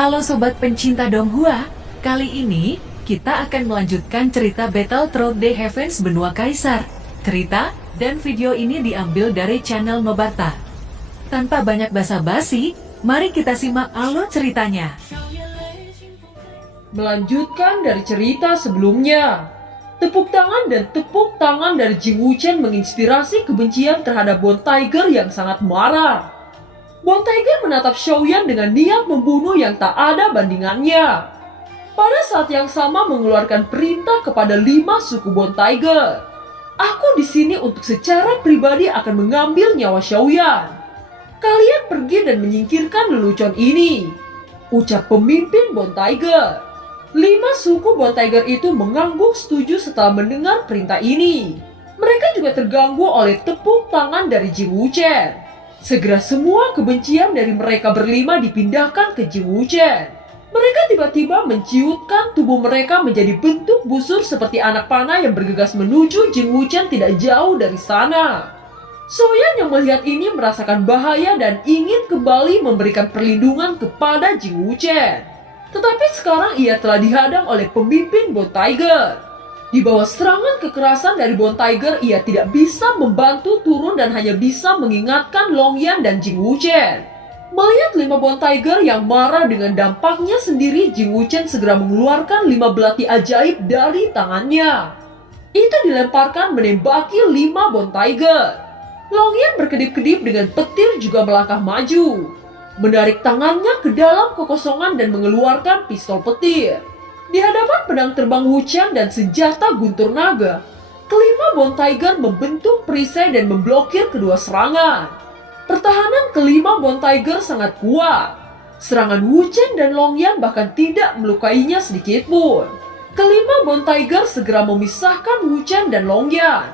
Halo sobat pencinta Donghua, kali ini kita akan melanjutkan cerita Battle Through the Heavens Benua Kaisar. Cerita dan video ini diambil dari channel Mebarta. Tanpa banyak basa-basi, mari kita simak alur ceritanya. Melanjutkan dari cerita sebelumnya, tepuk tangan dari Jing Wuchen menginspirasi kebencian terhadap Bone Tiger yang sangat marah. Bone Tiger menatap Xiaoyan dengan niat membunuh yang tak ada bandingannya. Pada saat yang sama mengeluarkan perintah kepada 5 suku Bone Tiger. Aku di sini untuk secara pribadi akan mengambil nyawa Xiaoyan. Kalian pergi dan menyingkirkan lelucon ini, ucap pemimpin Bone Tiger. 5 suku Bone Tiger itu mengangguk setuju setelah mendengar perintah ini. Mereka juga terganggu oleh tepuk tangan dari Jing Wuchen. Segera semua kebencian dari mereka berlima dipindahkan ke Jing Wuchen. Mereka tiba-tiba menciutkan tubuh mereka menjadi bentuk busur seperti anak panah yang bergegas menuju Jing Wuchen tidak jauh dari sana. Xiaoyan yang melihat ini merasakan bahaya dan ingin kembali memberikan perlindungan kepada Jing Wuchen. Tetapi sekarang ia telah dihadang oleh pemimpin Bone Tiger. Di bawah serangan kekerasan dari Bone Tiger, ia tidak bisa membantu turun dan hanya bisa mengingatkan Long Yan dan Jing Wuchen. Melihat 5 Bone Tiger yang marah dengan dampaknya sendiri, Jing Wuchen segera mengeluarkan 5 belati ajaib dari tangannya. Itu dilemparkan menembaki 5 Bone Tiger. Long Yan berkedip-kedip dengan petir juga melangkah maju, menarik tangannya ke dalam kekosongan dan mengeluarkan pistol petir. Di hadapan pedang terbang Wuchen dan senjata guntur naga, kelima Bone Tiger membentuk perisai dan memblokir kedua serangan. Pertahanan kelima Bone Tiger sangat kuat. Serangan Wuchen dan Long Yan bahkan tidak melukainya sedikit pun. Kelima Bone Tiger segera memisahkan Wuchen dan Long Yan.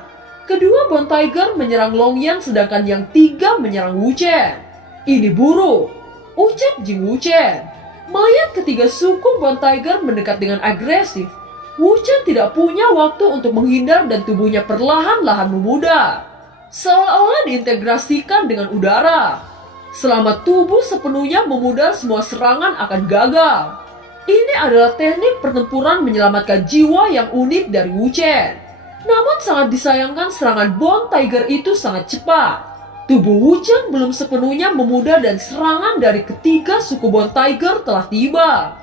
Kedua Bone Tiger menyerang Long Yan sedangkan yang 3 menyerang Wuchen. Ini buruk, ucap Jing Wuchen. Melihat ketiga suku Bone Tiger mendekat dengan agresif, Wuchen tidak punya waktu untuk menghindar dan tubuhnya perlahan-lahan memudar, seolah-olah diintegrasikan dengan udara. Selama tubuh sepenuhnya memudar, semua serangan akan gagal. Ini adalah teknik pertempuran menyelamatkan jiwa yang unik dari Wuchen. Namun sangat disayangkan serangan Bone Tiger itu sangat cepat. Tubuh Wuchen belum sepenuhnya memudar dan serangan dari ketiga suku Bone Tiger telah tiba.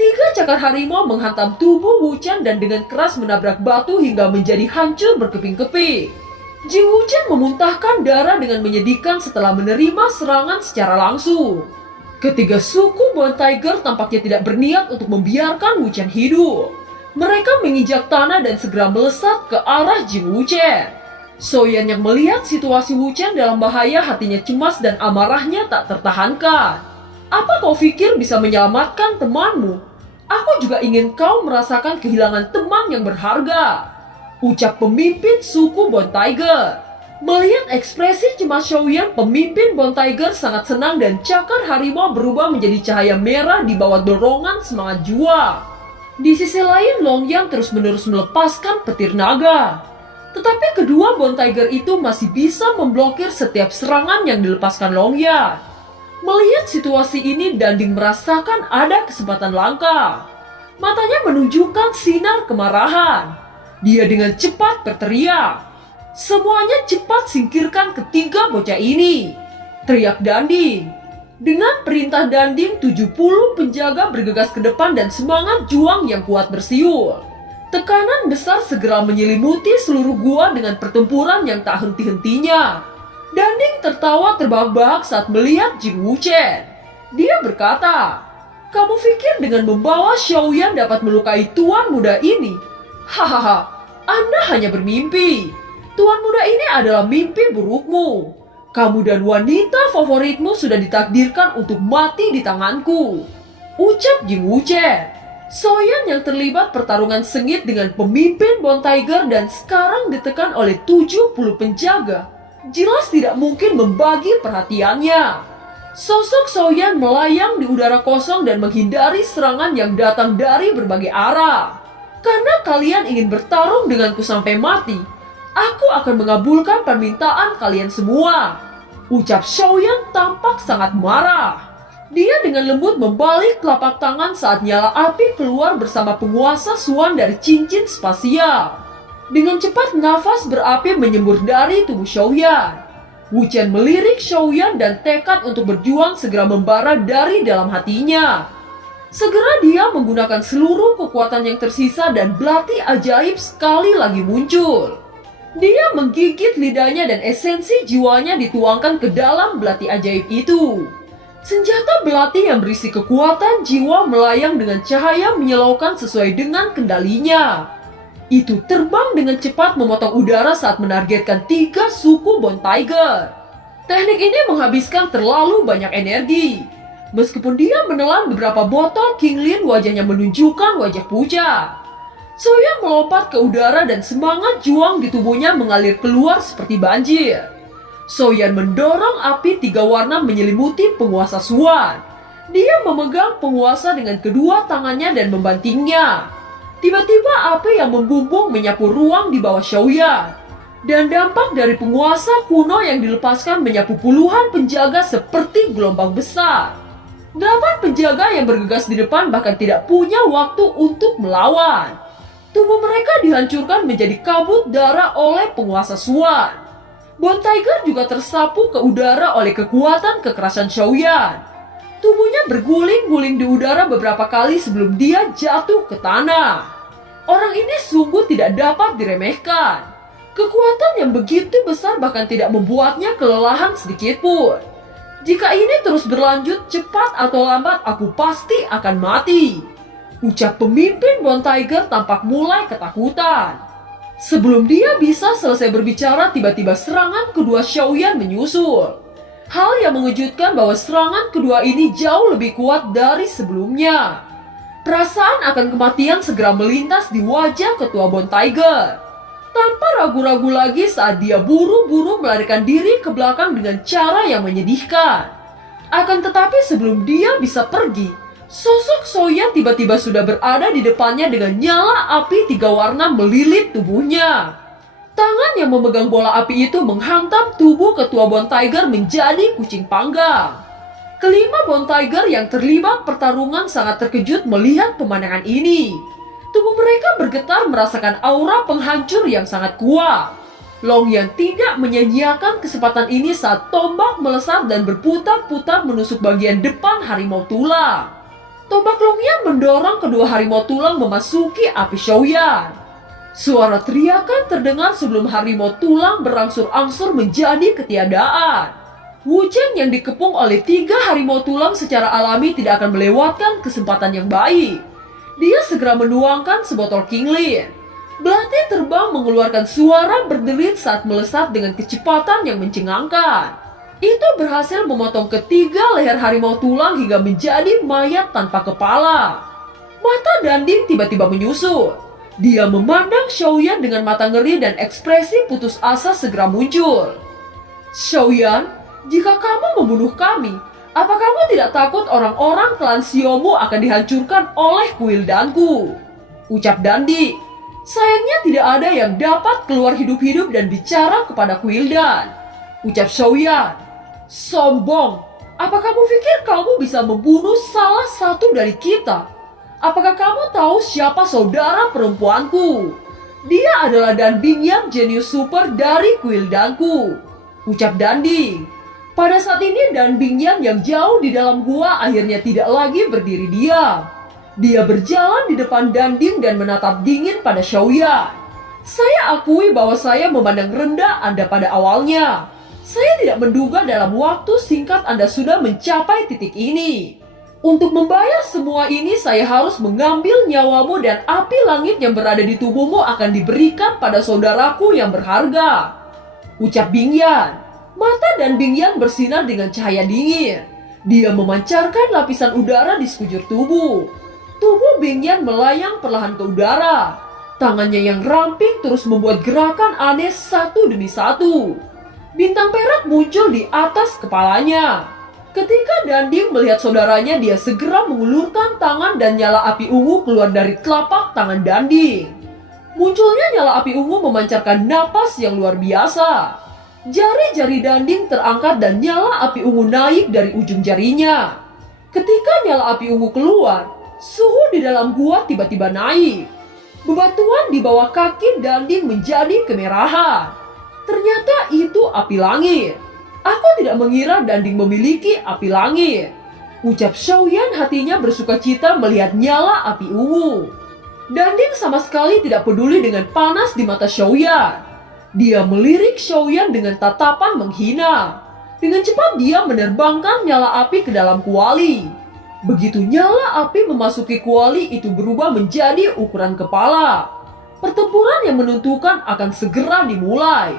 3 cakar harimau menghantam tubuh Wuchen dan dengan keras menabrak batu hingga menjadi hancur berkeping-keping. Jing Wuchen memuntahkan darah dengan menyedihkan setelah menerima serangan secara langsung. Ketiga suku Bone Tiger tampaknya tidak berniat untuk membiarkan Wuchen hidup. Mereka menginjak tanah dan segera melesat ke arah Jing Wuchen. Xiaoyan yang melihat situasi Wuchen dalam bahaya, hatinya cemas dan amarahnya tak tertahankan. Apa kau pikir bisa menyelamatkan temanmu? Aku juga ingin kau merasakan kehilangan teman yang berharga, ucap pemimpin suku Bone Tiger. Melihat ekspresi cemas Xiaoyan, pemimpin Bone Tiger sangat senang dan cakar harimau berubah menjadi cahaya merah di bawah dorongan semangat jua. Di sisi lain, Long Yan terus-menerus melepaskan petir naga. Tetapi kedua Bone Tiger itu masih bisa memblokir setiap serangan yang dilepaskan Long Yan. Melihat situasi ini, Danding merasakan ada kesempatan langka. Matanya menunjukkan sinar kemarahan. Dia dengan cepat berteriak, "Semuanya cepat singkirkan ketiga bocah ini!" teriak Danding. Dengan perintah Danding, 70 penjaga bergegas ke depan dan semangat juang yang kuat bersiul. Tekanan besar segera menyelimuti seluruh gua dengan pertempuran yang tak henti-hentinya. Danding tertawa terbahak-bahak saat melihat Jing Wuchen. Dia berkata, "Kamu pikir dengan membawa Xiaoyan dapat melukai tuan muda ini? Hahaha, Anda hanya bermimpi. Tuan muda ini adalah mimpi burukmu. Kamu dan wanita favoritmu sudah ditakdirkan untuk mati di tanganku," ucap Jing Wuchen. Xiaoyan yang terlibat pertarungan sengit dengan pemimpin Bone Tiger dan sekarang ditekan oleh 70 penjaga, jelas tidak mungkin membagi perhatiannya. Sosok Xiaoyan melayang di udara kosong dan menghindari serangan yang datang dari berbagai arah. "Karena kalian ingin bertarung denganku sampai mati, aku akan mengabulkan permintaan kalian semua," ucap Xiaoyan tampak sangat marah. Dia dengan lembut membalik telapak tangan saat nyala api keluar bersama penguasa Suan dari cincin spasial. Dengan cepat nafas berapi menyembur dari tubuh Xiaoyan. Wu Chen melirik Xiaoyan dan tekad untuk berjuang segera membara dari dalam hatinya. Segera dia menggunakan seluruh kekuatan yang tersisa dan belati ajaib sekali lagi muncul. Dia menggigit lidahnya dan esensi jiwanya dituangkan ke dalam belati ajaib itu. Senjata belati yang berisi kekuatan jiwa melayang dengan cahaya menyilaukan sesuai dengan kendalinya. Itu terbang dengan cepat memotong udara saat menargetkan 3 suku Bone Tiger. Teknik ini menghabiskan terlalu banyak energi. Meskipun dia menelan beberapa botol King Lin, wajahnya menunjukkan wajah pucat. Xiaoyan melompat ke udara dan semangat juang di tubuhnya mengalir keluar seperti banjir. Xiaoyan mendorong api 3 warna menyelimuti penguasa Suan. Dia memegang penguasa dengan kedua tangannya dan membantingnya. Tiba-tiba api yang membumbung menyapu ruang di bawah Xiaoyan. Dan dampak dari penguasa kuno yang dilepaskan menyapu puluhan penjaga seperti gelombang besar. 8 penjaga yang bergegas di depan bahkan tidak punya waktu untuk melawan. Tubuh mereka dihancurkan menjadi kabut darah oleh penguasa Suan. Bone Tiger juga tersapu ke udara oleh kekuatan kekerasan Xiaoyan. Tubuhnya berguling-guling di udara beberapa kali sebelum dia jatuh ke tanah. Orang ini sungguh tidak dapat diremehkan. Kekuatan yang begitu besar bahkan tidak membuatnya kelelahan sedikit pun. Jika ini terus berlanjut, cepat atau lambat aku pasti akan mati. Ucap pemimpin Bone Tiger tampak mulai ketakutan. Sebelum dia bisa selesai berbicara, tiba-tiba serangan kedua Xiaoyan menyusul. Hal yang mengejutkan bahwa serangan kedua ini jauh lebih kuat dari sebelumnya. Perasaan akan kematian segera melintas di wajah ketua Bone Tiger. Tanpa ragu-ragu lagi saat dia buru-buru melarikan diri ke belakang dengan cara yang menyedihkan. Akan tetapi sebelum dia bisa pergi, sosok Xiaoyan tiba-tiba sudah berada di depannya dengan nyala api 3 warna melilit tubuhnya. Tangan yang memegang bola api itu menghantam tubuh ketua Bone Tiger menjadi kucing panggang. Kelima Bone Tiger yang terlibat pertarungan sangat terkejut melihat pemandangan ini. Tubuh mereka bergetar merasakan aura penghancur yang sangat kuat. Long Yan tidak menyia-nyiakan kesempatan ini saat tombak melesat dan berputar-putar menusuk bagian depan harimau tulang. Tombak Long Yan mendorong kedua harimau tulang memasuki api Xiaoyan. Suara teriakan terdengar sebelum harimau tulang berangsur-angsur menjadi ketiadaan. Wu Chen yang dikepung oleh 3 harimau tulang secara alami tidak akan melewatkan kesempatan yang baik. Dia segera menuangkan sebotol King Lin. Belati terbang mengeluarkan suara berderit saat melesat dengan kecepatan yang mencengangkan. Itu berhasil memotong ketiga leher harimau tulang hingga menjadi mayat tanpa kepala. Mata Danding tiba-tiba menyusut. Dia memandang Xiaoyan dengan mata ngeri dan ekspresi putus asa segera muncul. Xiaoyan, jika kamu membunuh kami, apa kamu tidak takut orang-orang klan Xiaomu akan dihancurkan oleh kuil danku? Ucap Danding. Sayangnya tidak ada yang dapat keluar hidup-hidup dan bicara kepada kuil dan. Ucap Xiaoyan. Sombong, apa kamu pikir kamu bisa membunuh salah satu dari kita? Apakah kamu tahu siapa saudara perempuanku? Dia adalah Dan Bingyang, jenius super dari kuil danku. Ucap Danding. Pada saat ini Dan Bingyang yang jauh di dalam gua akhirnya tidak lagi berdiri diam. Dia berjalan di depan Danding dan menatap dingin pada Xiaoyan. Saya akui bahwa saya memandang rendah Anda pada awalnya. Saya tidak menduga dalam waktu singkat Anda sudah mencapai titik ini. Untuk membayar semua ini saya harus mengambil nyawamu dan api langit yang berada di tubuhmu akan diberikan pada saudaraku yang berharga. Ucap Bingyang. Mata Dan Bingyang bersinar dengan cahaya dingin. Dia memancarkan lapisan udara di sekujur tubuh. Tubuh Bingyang melayang perlahan ke udara. Tangannya yang ramping terus membuat gerakan aneh satu demi satu. Bintang perak muncul di atas kepalanya. Ketika Danding melihat saudaranya, dia segera mengulurkan tangan dan nyala api ungu keluar dari telapak tangan Danding. Munculnya nyala api ungu memancarkan napas yang luar biasa. Jari-jari Danding terangkat dan nyala api ungu naik dari ujung jarinya. Ketika nyala api ungu keluar, suhu di dalam gua tiba-tiba naik. Bebatuan di bawah kaki Danding menjadi kemerahan. Ternyata itu api langit. Aku tidak mengira Danding memiliki api langit. Ucap Xiaoyan hatinya bersukacita melihat nyala api ungu. Danding sama sekali tidak peduli dengan panas di mata Xiaoyan. Dia melirik Xiaoyan dengan tatapan menghina. Dengan cepat dia menerbangkan nyala api ke dalam kuali. Begitu nyala api memasuki kuali itu berubah menjadi ukuran kepala. Pertempuran yang menentukan akan segera dimulai.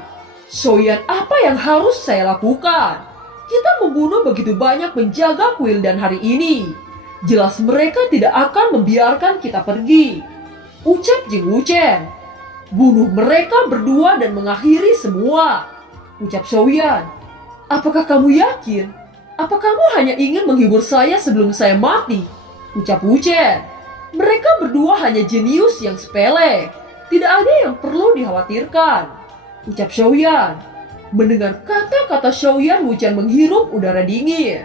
Xiaoyan, apa yang harus saya lakukan? Kita membunuh begitu banyak penjaga kuil dan hari ini. Jelas mereka tidak akan membiarkan kita pergi. Ucap Jing Wuchen. Bunuh mereka berdua dan mengakhiri semua. Ucap Xiaoyan. Apakah kamu yakin? Apa kamu hanya ingin menghibur saya sebelum saya mati? Ucap Wuchen. Mereka berdua hanya jenius yang sepele. Tidak ada yang perlu dikhawatirkan. Ucap Xiaoyan. Mendengar kata-kata Xiaoyan, Wuchen menghirup udara dingin.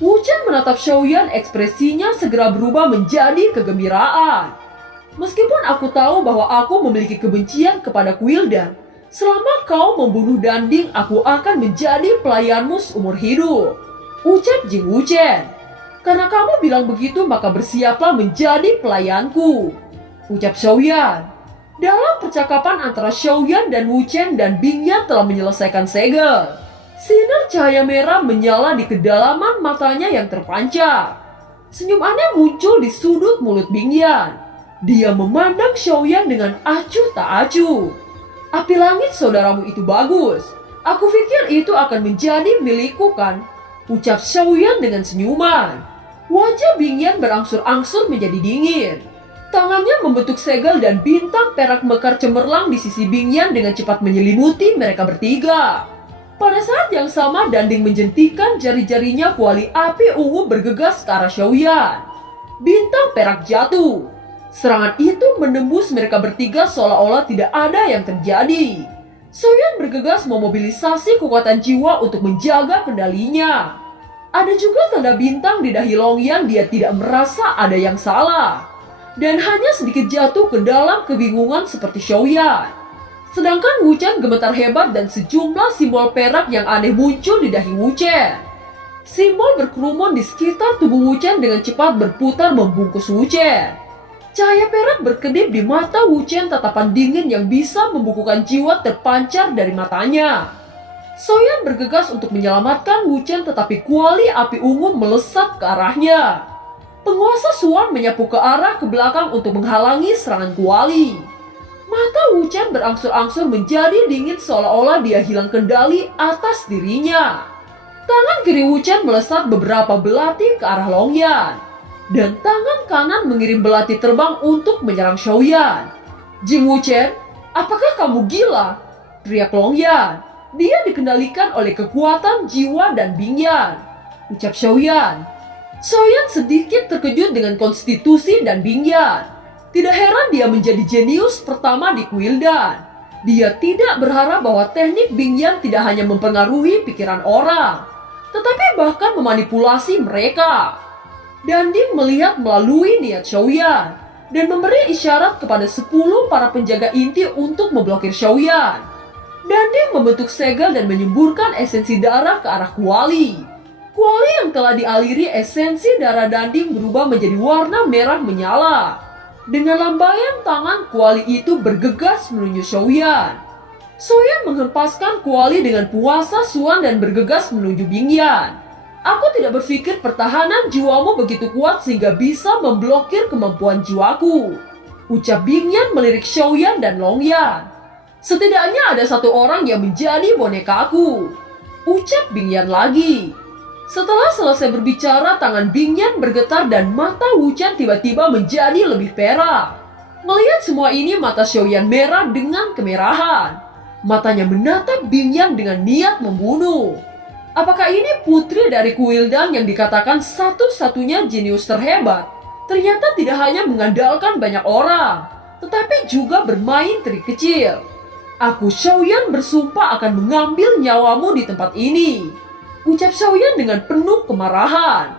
Wuchen menatap Xiaoyan, ekspresinya segera berubah menjadi kegembiraan. Meskipun aku tahu bahwa aku memiliki kebencian kepada Quildan, selama kau membunuh Danding, aku akan menjadi pelayanmu seumur hidup. Ucap Jing Wuchen. Karena kamu bilang begitu, maka bersiaplah menjadi pelayanku. Ucap Xiaoyan. Dalam percakapan antara Xiaoyan dan Wuchen dan Bingyan telah menyelesaikan segel. Sinar cahaya merah menyala di kedalaman matanya yang terpancar. Senyum aneh muncul di sudut mulut Bingyan. Dia memandang Xiaoyan dengan acuh tak acuh. Api langit saudaramu itu bagus. Aku pikir itu akan menjadi milikku kan? Ucap Xiaoyan dengan senyuman. Wajah Bingyan berangsur-angsur menjadi dingin. Tangannya membentuk segel dan bintang perak mekar cemerlang di sisi Bingyan dengan cepat menyelimuti mereka bertiga. Pada saat yang sama Danding menjentikan jari-jarinya, kuali api ungu bergegas ke arah Xiaoyan. Bintang perak jatuh. Serangan itu menembus mereka bertiga seolah-olah tidak ada yang terjadi. Xiaoyan bergegas memobilisasi kekuatan jiwa untuk menjaga kendalinya. Ada juga tanda bintang di dahi Longyan, dia tidak merasa ada yang salah. Dan hanya sedikit jatuh ke dalam kebingungan seperti Xiaoyan. Sedangkan Wuchen gemetar hebat dan sejumlah simbol perak yang aneh muncul di dahi Wuchen. Simbol berkerumun di sekitar tubuh Wuchen dengan cepat berputar membungkus Wuchen. Cahaya perak berkedip di mata Wuchen, tatapan dingin yang bisa membukukan jiwa terpancar dari matanya. Xiaoyan bergegas untuk menyelamatkan Wuchen, tetapi kuali api ungu melesat ke arahnya. Penguasa Xuan menyapu ke arah ke belakang untuk menghalangi serangan kuali. Mata Wuchen berangsur-angsur menjadi dingin seolah-olah dia hilang kendali atas dirinya. Tangan kiri Wuchen melesat beberapa belati ke arah Longyan. Dan tangan kanan mengirim belati terbang untuk menyerang Xiaoyan. Jing Wuchen, apakah kamu gila? Teriak Longyan. Dia dikendalikan oleh kekuatan jiwa dan Bingyan. Ucap Xiaoyan. Xiaoyan sedikit terkejut dengan konstitusi dan Bingyan. Tidak heran dia menjadi jenius pertama di Quildan. Dia tidak berharap bahwa teknik Bingyan tidak hanya mempengaruhi pikiran orang, tetapi bahkan memanipulasi mereka. Danding melihat melalui niat Xiaoyan dan memberi isyarat kepada 10 para penjaga inti untuk memblokir Xiaoyan. Danding membentuk segel dan menyemburkan esensi darah ke arah kuali. Kuali yang telah dialiri esensi darah Danding berubah menjadi warna merah menyala. Dengan lambaian tangan, kuali itu bergegas menuju Xiaoyan. Xiaoyan menghempaskan kuali dengan puasa Xuan dan bergegas menuju Bingyan. Aku tidak berpikir pertahanan jiwamu begitu kuat sehingga bisa memblokir kemampuan jiwaku. Ucap Bingyan melirik Xiaoyan dan Longyan. Setidaknya ada satu orang yang menjadi bonekaku. Ucap Bingyan lagi. Setelah selesai berbicara, tangan Bingyan bergetar dan mata Wuchen tiba-tiba menjadi lebih perak. Melihat semua ini, mata Xiaoyan merah dengan kemerahan. Matanya menatap Bingyan dengan niat membunuh. Apakah ini putri dari Quildan yang dikatakan satu-satunya jenius terhebat? Ternyata tidak hanya mengandalkan banyak orang, tetapi juga bermain trik kecil. Aku Xiaoyan bersumpah akan mengambil nyawamu di tempat ini. Ucap Xiaoyan dengan penuh kemarahan.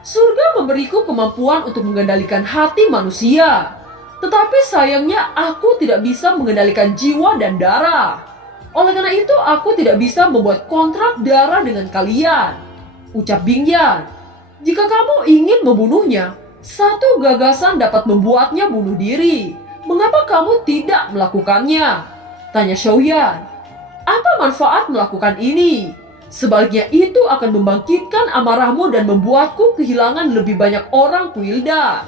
Surga memberiku kemampuan untuk mengendalikan hati manusia. Tetapi sayangnya aku tidak bisa mengendalikan jiwa dan darah. Oleh karena itu aku tidak bisa membuat kontrak darah dengan kalian. Ucap Bing Yan. Jika kamu ingin membunuhnya, satu gagasan dapat membuatnya bunuh diri. Mengapa kamu tidak melakukannya? Tanya Xiaoyan. Apa manfaat melakukan ini? Sebaliknya itu akan membangkitkan amarahmu dan membuatku kehilangan lebih banyak orang Kuilda.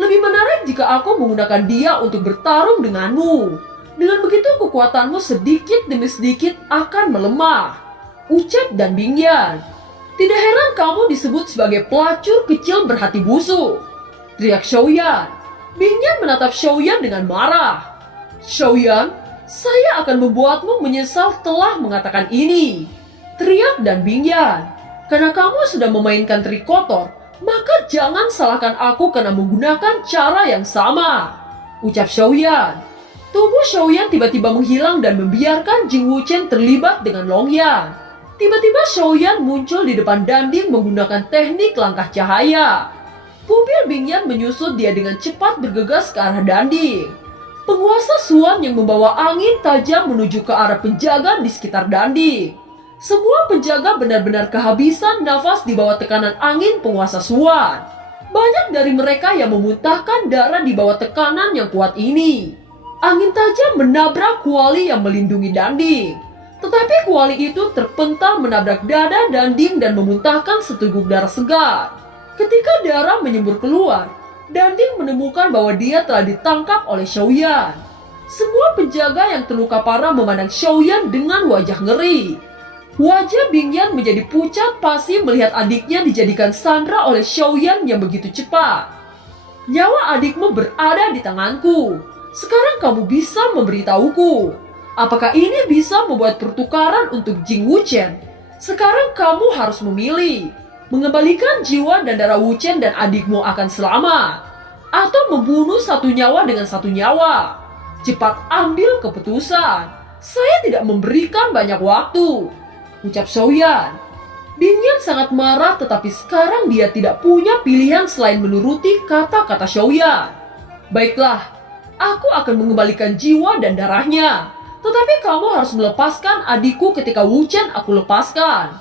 Lebih menarik jika aku menggunakan dia untuk bertarung denganmu. Dengan begitu kekuatanmu sedikit demi sedikit akan melemah. Ucap dan Bing Yan. Tidak heran kamu disebut sebagai pelacur kecil berhati busuk. Teriak Xiaoyan. Bing Yan menatap Xiaoyan dengan marah. Xiaoyan, saya akan membuatmu menyesal telah mengatakan ini. Teriak dan Bing Yan. Karena kamu sudah memainkan trik kotor, maka jangan salahkan aku karena menggunakan cara yang sama. Ucap Xiaoyan. Tubuh Xiaoyan tiba-tiba menghilang dan membiarkan Jing Wuchen terlibat dengan Long Yan. Tiba-tiba Xiaoyan muncul di depan Danding menggunakan teknik langkah cahaya. Pupil Bing Yan menyusut dia dengan cepat bergegas ke arah Danding. Penguasa Suan yang membawa angin tajam menuju ke arah penjaga di sekitar Danding. Semua penjaga benar-benar kehabisan nafas di bawah tekanan angin penguasa Suan. Banyak dari mereka yang memuntahkan darah di bawah tekanan yang kuat ini. Angin tajam menabrak kuali yang melindungi Danding. Tetapi kuali itu terpental menabrak dada Danding dan memuntahkan seteguk darah segar. Ketika darah menyembur keluar, Danding menemukan bahwa dia telah ditangkap oleh Xiaoyan. Semua penjaga yang terluka parah memandang Xiaoyan dengan wajah ngeri. Wajah Bing Yan menjadi pucat pasi melihat adiknya dijadikan sandera oleh Xiaoyan yang begitu cepat. Nyawa adikmu berada di tanganku. Sekarang kamu bisa memberitahuku. Apakah ini bisa membuat pertukaran untuk Jing Wuchen? Sekarang kamu harus memilih. Mengembalikan jiwa dan darah Wuchen dan adikmu akan selamat. Atau membunuh satu nyawa dengan satu nyawa. Cepat ambil keputusan. Saya tidak memberikan banyak waktu. Ucap Xiaoyan. Bing Yan sangat marah tetapi sekarang dia tidak punya pilihan selain menuruti kata-kata Xiaoyan. Baiklah, aku akan mengembalikan jiwa dan darahnya. Tetapi kamu harus melepaskan adikku ketika Wuchen aku lepaskan.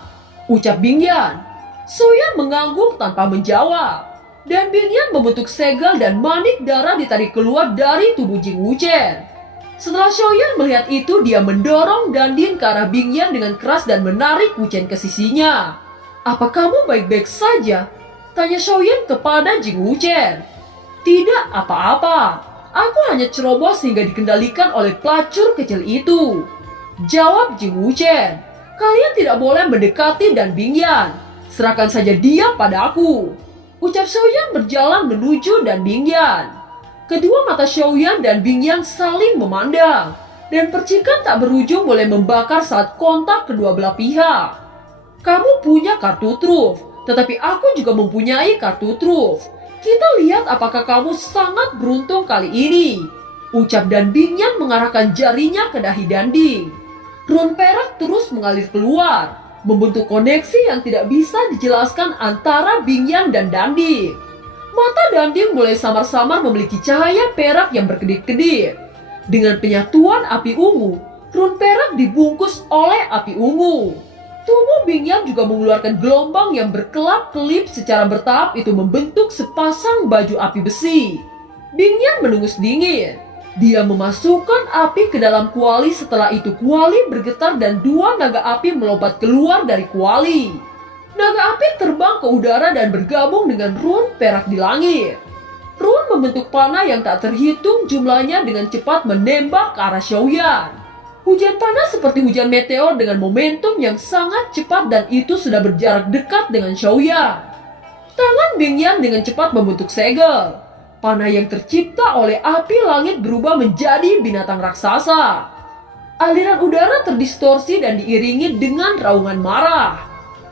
Ucap Bing Yan. Xiaoyan mengangguk tanpa menjawab. Dan Bing Yan membentuk segel dan manik darah ditarik keluar dari tubuh Jing Wuchen. Setelah Xiaoyan melihat itu, dia mendorong Danding ke arah Bing Yan dengan keras dan menarik Wuchen ke sisinya. Apa kamu baik-baik saja? Tanya Xiaoyan kepada Jing Wuchen. Tidak apa-apa. Aku hanya ceroboh sehingga dikendalikan oleh pelacur kecil itu. Jawab Jing Wuchen. Kalian tidak boleh mendekati Dan Bing Yan. Serahkan saja dia padaku. Ucap Xiaoyan berjalan menuju Dan Bing Yan. Kedua mata Xiaoyan dan Bing Yan saling memandang, dan percikan tak berujung mulai membakar saat kontak kedua belah pihak. Kamu punya kartu truf, tetapi aku juga mempunyai kartu truf. Kita lihat apakah kamu sangat beruntung kali ini. Ucap Dan Bing Yan mengarahkan jarinya ke dahi Danding. Rune perak terus mengalir keluar, membentuk koneksi yang tidak bisa dijelaskan antara Bing Yan dan Danding. Mata Danding mulai samar-samar memiliki cahaya perak yang berkedip-kedip. Dengan penyatuan api ungu, rune perak dibungkus oleh api ungu. Tubuh Bing Yan juga mengeluarkan gelombang yang berkelap-kelip secara bertahap itu membentuk sepasang baju api besi. Bing Yan menengus dingin. Dia memasukkan api ke dalam kuali, setelah itu kuali bergetar dan dua naga api melompat keluar dari kuali. Naga api terbang ke udara dan bergabung dengan rune perak di langit. Rune membentuk panah yang tak terhitung jumlahnya dengan cepat menembak ke arah Xiaoyan. Hujan panah seperti hujan meteor dengan momentum yang sangat cepat dan itu sudah berjarak dekat dengan Xiaoyan. Tangan Bing Yan dengan cepat membentuk segel. Panah yang tercipta oleh api langit berubah menjadi binatang raksasa. Aliran udara terdistorsi dan diiringi dengan raungan marah.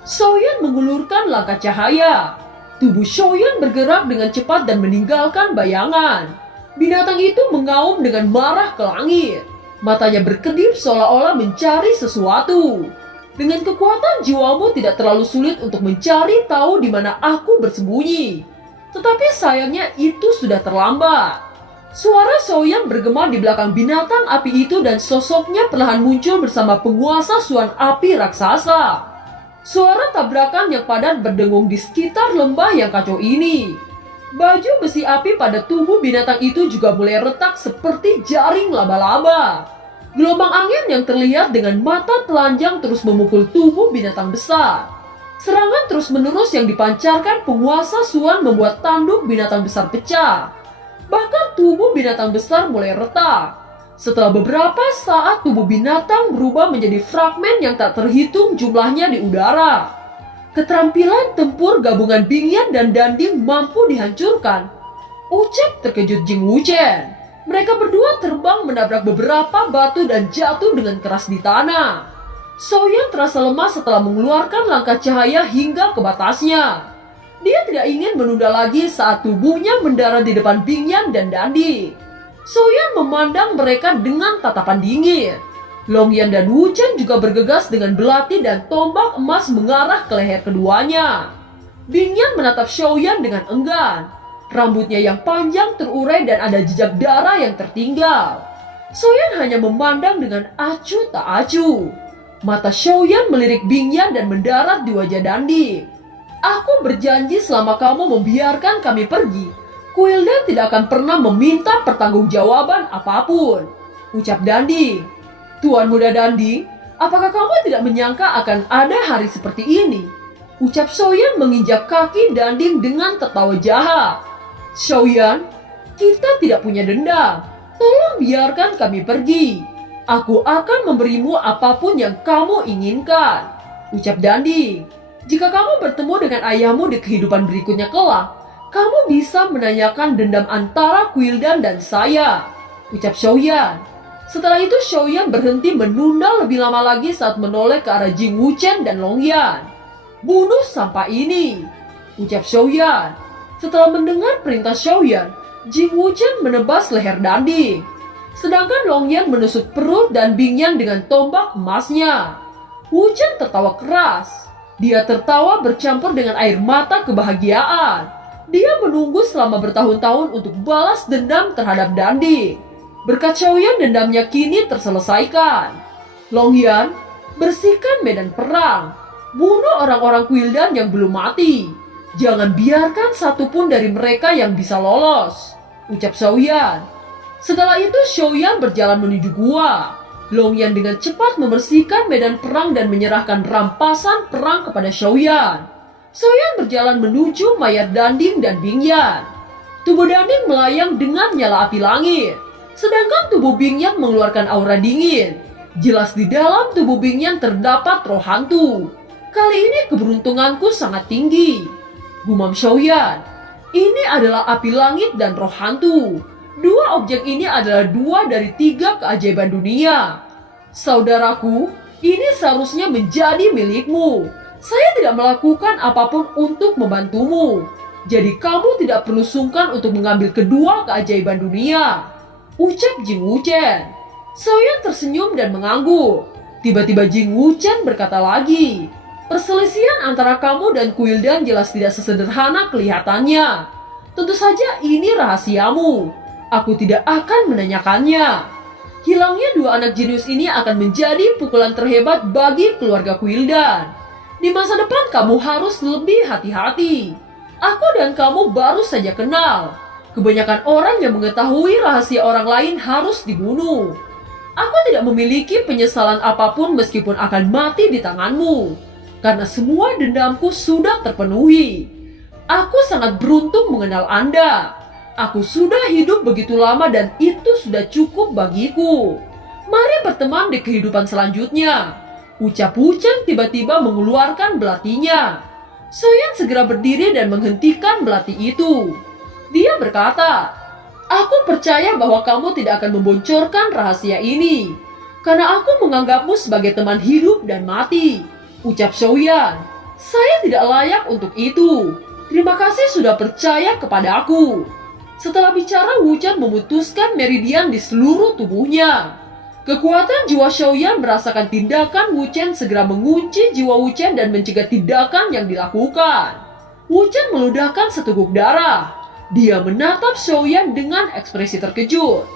Xiaoyan mengulurkan langkah cahaya. Tubuh Xiaoyan bergerak dengan cepat dan meninggalkan bayangan. Binatang itu mengaum dengan marah ke langit. Matanya berkedip seolah-olah mencari sesuatu. Dengan kekuatan jiwamu tidak terlalu sulit untuk mencari tahu di mana aku bersembunyi. Tetapi sayangnya itu sudah terlambat. Suara Xiaoyan bergema di belakang binatang api itu dan sosoknya perlahan muncul bersama penguasa Suan api raksasa. Suara tabrakan yang padat berdengung di sekitar lembah yang kacau ini. Baju besi api pada tubuh binatang itu juga mulai retak seperti jaring laba-laba. Gelombang angin yang terlihat dengan mata telanjang terus memukul tubuh binatang besar. Serangan terus-menerus yang dipancarkan penguasa Suan membuat tanduk binatang besar pecah. Bahkan tubuh binatang besar mulai retak. Setelah beberapa saat tubuh binatang berubah menjadi fragmen yang tak terhitung jumlahnya di udara. Keterampilan tempur gabungan Bingyan dan Danding mampu dihancurkan. Ucap terkejut Jing Wuchen. Mereka berdua terbang menabrak beberapa batu dan jatuh dengan keras di tanah. Xiaoyan terasa lemah setelah mengeluarkan langkah cahaya hingga ke batasnya. Dia tidak ingin menunda lagi saat tubuhnya mendarat di depan Bingyan dan Danding. Xiaoyan memandang mereka dengan tatapan dingin. Longyan dan Wuchen juga bergegas dengan belati dan tombak emas mengarah ke leher keduanya. Bingyan menatap Xiaoyan dengan enggan. Rambutnya yang panjang terurai dan ada jejak darah yang tertinggal. Xiaoyan hanya memandang dengan acuh tak acuh. Mata Xiaoyan melirik Bingyan dan mendarat di wajah Danding. Aku berjanji selama kamu membiarkan kami pergi, Quildan tidak akan pernah meminta pertanggungjawaban apapun. Ucap Danding. Tuan muda Danding, apakah kamu tidak menyangka akan ada hari seperti ini? Ucap Xiaoyan menginjak kaki Danding dengan tertawa jahat. Xiaoyan, kita tidak punya dendam. Tolong biarkan kami pergi. Aku akan memberimu apapun yang kamu inginkan. Ucap Danding. Jika kamu bertemu dengan ayahmu di kehidupan berikutnya kelak, kamu bisa menanyakan dendam antara Quildan dan saya. Ucap Xiaoyan. Setelah itu Xiaoyan berhenti menunda lebih lama lagi saat menoleh ke arah Jing Wuchen dan Longyan. Bunuh sampah ini. Ucap Xiaoyan. Setelah mendengar perintah Xiaoyan, Jing Wuchen menebas leher Danding. Sedangkan Longyan menusuk perut dan Bingyan dengan tombak emasnya. Wuchen tertawa keras. Dia tertawa bercampur dengan air mata kebahagiaan. Dia menunggu selama bertahun-tahun untuk balas dendam terhadap Danding. Berkat Xiaoyan dendamnya kini terselesaikan. Longyan, bersihkan medan perang. Bunuh orang-orang Quildan yang belum mati. Jangan biarkan satupun dari mereka yang bisa lolos. Ucap Xiaoyan. Setelah itu Xiaoyan berjalan menuju gua. Longyan dengan cepat membersihkan medan perang dan menyerahkan rampasan perang kepada Xiaoyan. Xiaoyan berjalan menuju mayat Danding dan Bingyan. Tubuh Danding melayang dengan nyala api langit. Sedangkan tubuh Bingyan mengeluarkan aura dingin. Jelas di dalam tubuh Bingyan terdapat roh hantu. Kali ini keberuntunganku sangat tinggi. Gumam Xiaoyan. Ini adalah api langit dan roh hantu. Dua objek ini adalah 2 dari 3 keajaiban dunia. Saudaraku, ini seharusnya menjadi milikmu. Saya tidak melakukan apapun untuk membantumu. Jadi kamu tidak perlu sungkan untuk mengambil kedua keajaiban dunia. Ucap Jing Wuchen. Xiaoyan tersenyum dan mengangguk. Tiba-tiba Jing Wuchen berkata lagi. Perselisihan antara kamu dan Quildan jelas tidak sesederhana kelihatannya. Tentu saja ini rahasiamu. Aku tidak akan menanyakannya. Hilangnya 2 anak jenius ini akan menjadi pukulan terhebat bagi keluarga Quildan. Di masa depan kamu harus lebih hati-hati. Aku dan kamu baru saja kenal. Kebanyakan orang yang mengetahui rahasia orang lain harus dibunuh. Aku tidak memiliki penyesalan apapun meskipun akan mati di tanganmu. Karena semua dendamku sudah terpenuhi. Aku sangat beruntung mengenal Anda. Aku sudah hidup begitu lama dan itu sudah cukup bagiku. Mari berteman di kehidupan selanjutnya. Ucap Wuchen tiba-tiba mengeluarkan belatinya. Xiaoyan segera berdiri dan menghentikan belati itu. Dia berkata, aku percaya bahwa kamu tidak akan membocorkan rahasia ini. Karena aku menganggapmu sebagai teman hidup dan mati. Ucap Xiaoyan, saya tidak layak untuk itu. Terima kasih sudah percaya kepada aku. Setelah bicara, Wuchen memutuskan meridian di seluruh tubuhnya. Kekuatan jiwa Xiaoyan merasakan tindakan Wu Chen segera mengunci jiwa Wu Chen dan mencegah tindakan yang dilakukan. Wu Chen meludahkan seteguk darah. Dia menatap Xiaoyan dengan ekspresi terkejut.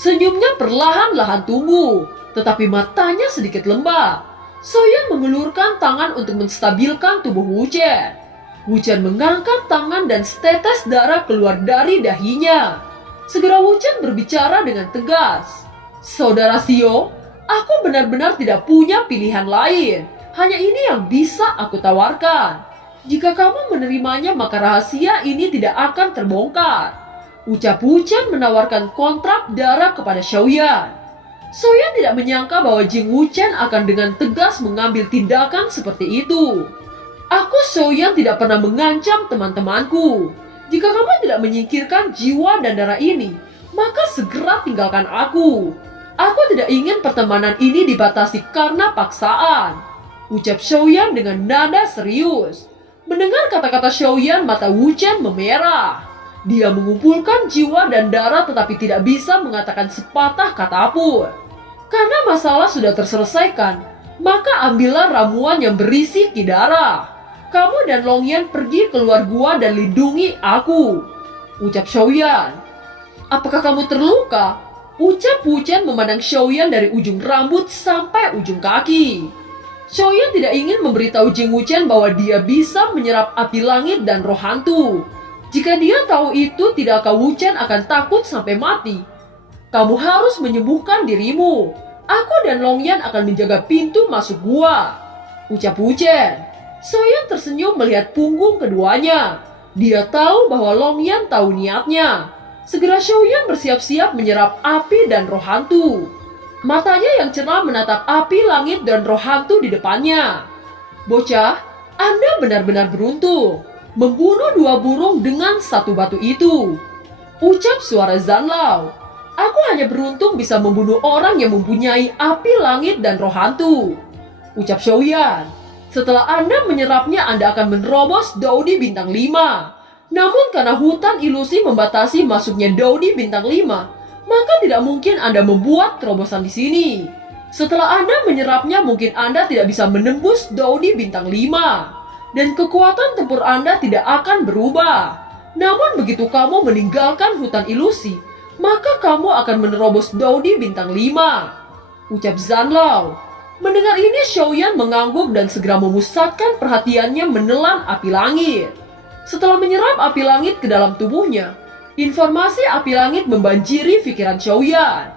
Senyumnya perlahan-lahan tumbuh, tetapi matanya sedikit lembab. Xiaoyan mengulurkan tangan untuk menstabilkan tubuh Wu Chen. Wu Chen mengangkat tangan dan setetes darah keluar dari dahinya. Segera Wu Chen berbicara dengan tegas. Saudara Xiao, aku benar-benar tidak punya pilihan lain. Hanya ini yang bisa aku tawarkan. Jika kamu menerimanya, maka rahasia ini tidak akan terbongkar. Ucap Wu Chen menawarkan kontrak darah kepada Xiaoyan. Xiaoyan tidak menyangka bahwa Jing Wu Chen akan dengan tegas mengambil tindakan seperti itu. Aku Xiaoyan tidak pernah mengancam teman-temanku. Jika kamu tidak menyingkirkan jiwa dan darah ini, maka segera tinggalkan aku. Aku tidak ingin pertemanan ini dibatasi karena paksaan. Ucap Xiaoyan dengan nada serius. Mendengar kata-kata Xiaoyan, mata Wu Chen memerah. Dia mengumpulkan jiwa dan darah tetapi tidak bisa mengatakan sepatah kata pun. Karena masalah sudah terselesaikan, maka ambillah ramuan yang berisi ki darah. Kamu dan Longyan pergi keluar gua dan lindungi aku. Ucap Xiaoyan. Apakah kamu terluka? Ucap Wu Chen memandang Xiaoyan dari ujung rambut sampai ujung kaki. Xiaoyan tidak ingin memberitahu Jing Wu Chen bahwa dia bisa menyerap api langit dan roh hantu. Jika dia tahu itu, tidakkah Wu Chen akan takut sampai mati? Kamu harus menyembuhkan dirimu. Aku dan Longyan akan menjaga pintu masuk gua. Ucap Wu Chen. Xiaoyan tersenyum melihat punggung keduanya. Dia tahu bahwa Longyan tahu niatnya. Segera Xiaoyan bersiap-siap menyerap api dan roh hantu. Matanya yang cerah menatap api langit dan roh hantu di depannya. Bocah, Anda benar-benar beruntung. Membunuh 2 burung dengan 1 batu itu. Ucap suara Zanlao. Aku hanya beruntung bisa membunuh orang yang mempunyai api langit dan roh hantu. Ucap Xiaoyan. Setelah Anda menyerapnya, Anda akan menerobos Daudi bintang 5. Namun karena hutan ilusi membatasi masuknya Daudi bintang 5, maka tidak mungkin Anda membuat terobosan di sini. Setelah Anda menyerapnya, mungkin Anda tidak bisa menembus Daudi bintang 5. Dan kekuatan tempur Anda tidak akan berubah. Namun begitu kamu meninggalkan hutan ilusi, maka kamu akan menerobos Daudi bintang 5. Ucap Zanlao. Mendengar ini, Xiaoyan mengangguk dan segera memusatkan perhatiannya menelan api langit. Setelah menyerap api langit ke dalam tubuhnya, informasi api langit membanjiri pikiran Xiaoyan.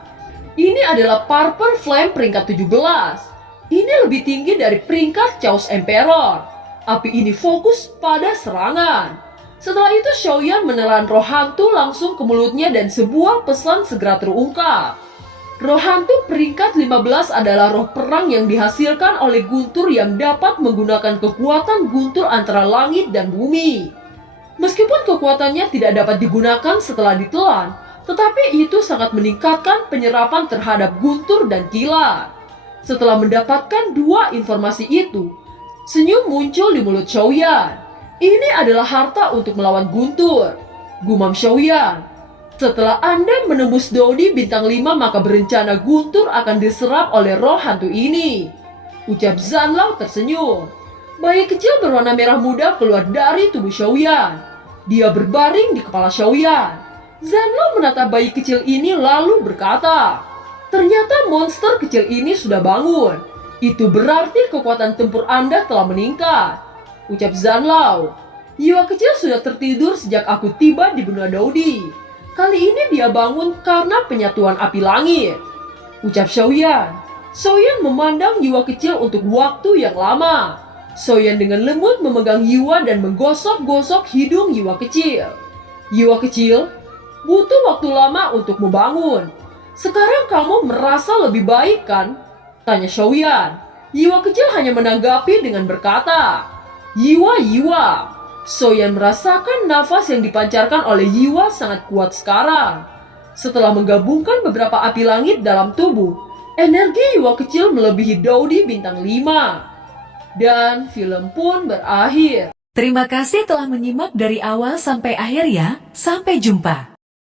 Ini adalah Purple Flame peringkat 17. Ini lebih tinggi dari peringkat Chaos Emperor. Api ini fokus pada serangan. Setelah itu Xiaoyan menelan roh hantu langsung ke mulutnya dan sebuah pesan segera terungkap. Roh hantu peringkat 15 adalah roh perang yang dihasilkan oleh guntur yang dapat menggunakan kekuatan guntur antara langit dan bumi. Meskipun kekuatannya tidak dapat digunakan setelah ditelan, tetapi itu sangat meningkatkan penyerapan terhadap guntur dan kilat. Setelah mendapatkan 2 informasi itu, senyum muncul di mulut Xiaoyan. Ini adalah harta untuk melawan guntur. Gumam Xiaoyan. Setelah Anda menembus Daudi bintang 5, maka berencana guntur akan diserap oleh roh hantu ini. Ucap Zanlao tersenyum. Bayi kecil berwarna merah muda keluar dari tubuh Xiaoyan. Dia berbaring di kepala Xiaoyan. Zanlao menatap bayi kecil ini lalu berkata, ternyata monster kecil ini sudah bangun. Itu berarti kekuatan tempur Anda telah meningkat. Ucap Zanlao. Jiwa kecil sudah tertidur sejak aku tiba di benua Daudi. Kali ini dia bangun karena penyatuan api langit. Ucap Xiaoyan. Xiaoyan memandang jiwa kecil untuk waktu yang lama. Xiaoyan dengan lembut memegang Yiwa dan menggosok-gosok hidung Yiwa kecil. Yiwa kecil, butuh waktu lama untuk membangun. Sekarang kamu merasa lebih baik kan? Tanya Xiaoyan. Yiwa kecil hanya menanggapi dengan berkata, Yiwa, Yiwa. Xiaoyan merasakan nafas yang dipancarkan oleh Yiwa sangat kuat sekarang. Setelah menggabungkan beberapa api langit dalam tubuh, energi Yiwa kecil melebihi Daudi bintang 5. Dan film pun berakhir. Terima kasih telah menyimak dari awal sampai akhir ya. Sampai jumpa.